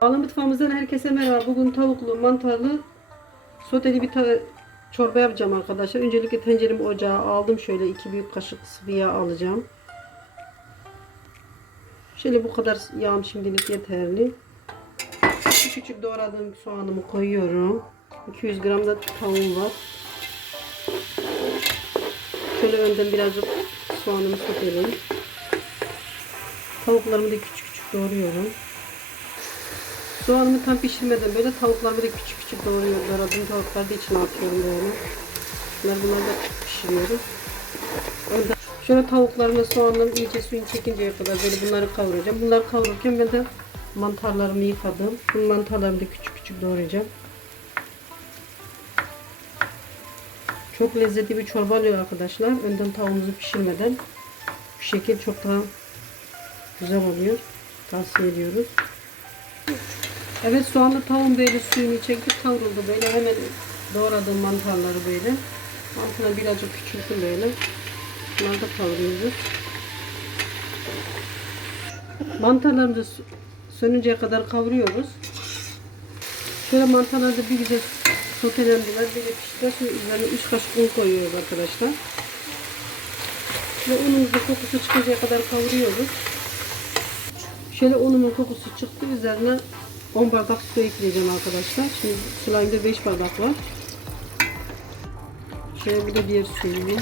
Ana mutfağımızdan herkese merhaba. Bugün tavuklu, mantarlı, soteli bir çorba yapacağım arkadaşlar. Öncelikle tenceremi ocağa aldım. Şöyle iki büyük kaşık sıvı yağ alacağım. Şöyle bu kadar yağım şimdilik yeterli. Küçük küçük doğradığım soğanımı koyuyorum. 200 gram da tavuğum var. Şöyle önden birazcık soğanımı soteleyeyim. Tavuklarımı da küçük küçük doğruyorum. Soğanımı tam pişirmeden böyle tavuklarımı da küçük küçük doğruyorum. Doğradığım tavukları da içine atıyorum böyle. Bunlar bunları da pişiriyorum. Önden şöyle tavuklarımı soğanlarım iyice suyunu çekinceye kadar böyle bunları kavuracağım. Bunları kavururken ben de mantarlarımı yıkadım. Bu mantarlarımı da küçük küçük doğrayacağım. Çok lezzetli bir çorba oluyor arkadaşlar. Önden tavuğumuzu pişirmeden. Bu şekil çok daha güzel oluyor. Tavsiye ediyoruz. Evet soğanlı tavuğun böyle suyunu çektik kavruldu böyle hemen doğradım mantarları böyle. Altına birazcık küçülttüm böyle. Bunları da kavuruyoruz. Mantarlarımızı sö- sönünceye kadar kavuruyoruz. Şöyle mantarları da bir güzel sotelendiler. Böyle piştiler. Şimdi üzerine 3 kaşık un koyuyoruz arkadaşlar. Ve unumuzun kokusu çıkıncaya kadar kavuruyoruz. Şöyle unumun kokusu çıktı. Üzerine 10 bardak su ekleyeceğim arkadaşlar. Şimdi sularımda 5 bardak var. Şöyle bir de diğer suyunu.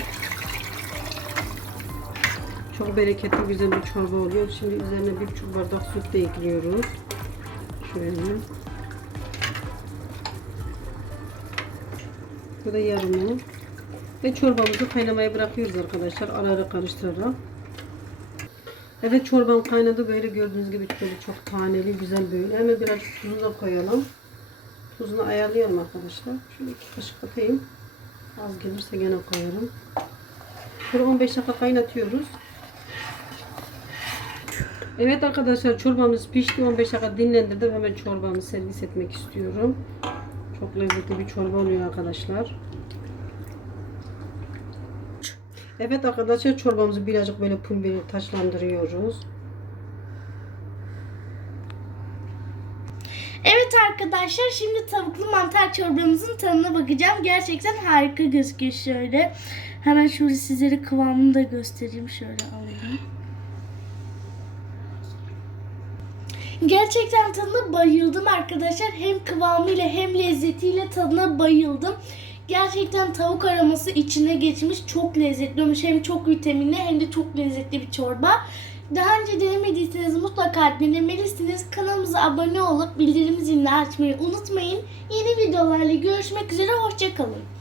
Çok bereketli güzel bir çorba oluyor. Şimdi üzerine bir buçuk bardak süt de ekliyoruz. Şöyle. Bu da yarımı. Ve çorbamızı kaynamaya bırakıyoruz arkadaşlar. Ara ara karıştırarak. Evet çorbam kaynadı. Böyle gördüğünüz gibi böyle çok taneli güzel böyle. Hemen biraz tuzunu da koyalım. Tuzunu ayarlayalım arkadaşlar. Şöyle iki kaşık atayım. Az gelirse gene koyarım. Şöyle 15 dakika kaynatıyoruz. Evet arkadaşlar çorbamız pişti. 15 dakika dinlendirdim. Hemen çorbamı servis etmek istiyorum. Çok lezzetli bir çorba oluyor arkadaşlar. Evet arkadaşlar çorbamızı birazcık böyle pul biber taşlandırıyoruz. Evet arkadaşlar şimdi tavuklu mantar çorbamızın tadına bakacağım. Gerçekten harika gözüküyor şöyle. Hemen şöyle sizlere kıvamını da göstereyim. Şöyle alayım. Gerçekten tadına bayıldım arkadaşlar. Hem kıvamıyla hem lezzetiyle tadına bayıldım. Gerçekten tavuk aroması içine geçmiş. Çok lezzetli olmuş. Hem çok vitaminli hem de çok lezzetli bir çorba. Daha önce denemediyseniz mutlaka denemelisiniz. Kanalımıza abone olup bildirim zilini açmayı unutmayın. Yeni videolarla görüşmek üzere. Hoşçakalın.